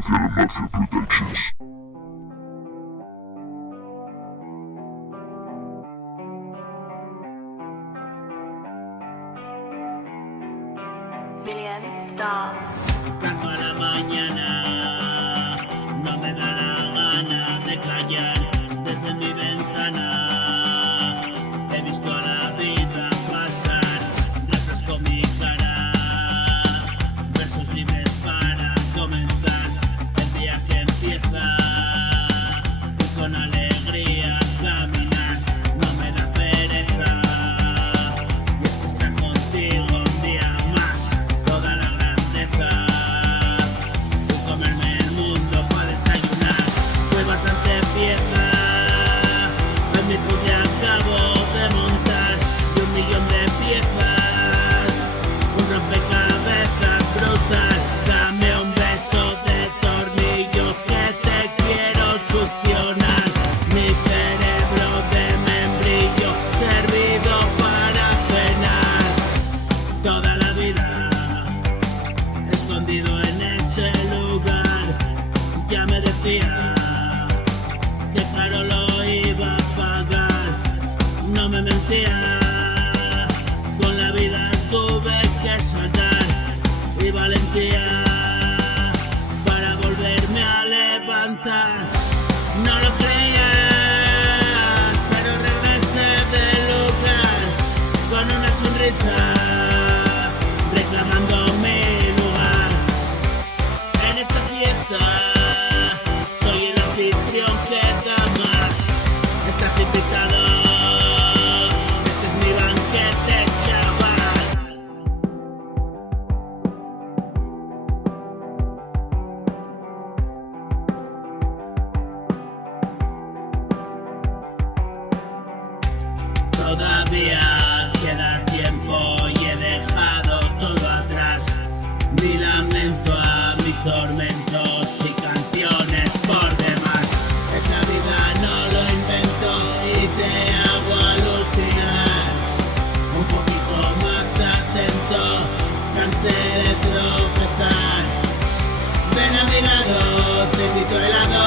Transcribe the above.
hacia la Mafia Productions. Billion stars. Canto a la mañana, no me da la gana de callar desde mi ventana. He visto a la vida pasar, refresco mi cara, versos libres para comenzar el día que empieza. Y con alegría caminar, no me da pereza. Y es que estar contigo un día más, toda la grandeza. Y comerme el mundo para desayunar, fue bastante pieza. En mi puzzle acabo de montar de 1.000.000 de piezas, un rompecabezas brutal. Dame un beso de tornillo que te quiero succionar. Mi cerebro de membrillo servido para cenar. Toda la vida escondido en ese lugar, ya me decía que caro lo iba a pagar. No me mentía, con la vida tuve que saltar y valentía para volverme a levantar. No lo creías, pero regresé del lugar con una sonrisa, reclamando mi lugar en esta fiesta. Soy el anfitrión que da más. Estás invitado, este es mi banquete, chaval. Todavía queda tiempo y he dejado todo atrás. Mi lamento a mis tormentos y canciones por demás. Esta vida no lo invento y te hago alucinar. Un poquito más atento, cansé de tropezar. Ven a mi lado, te invito helado.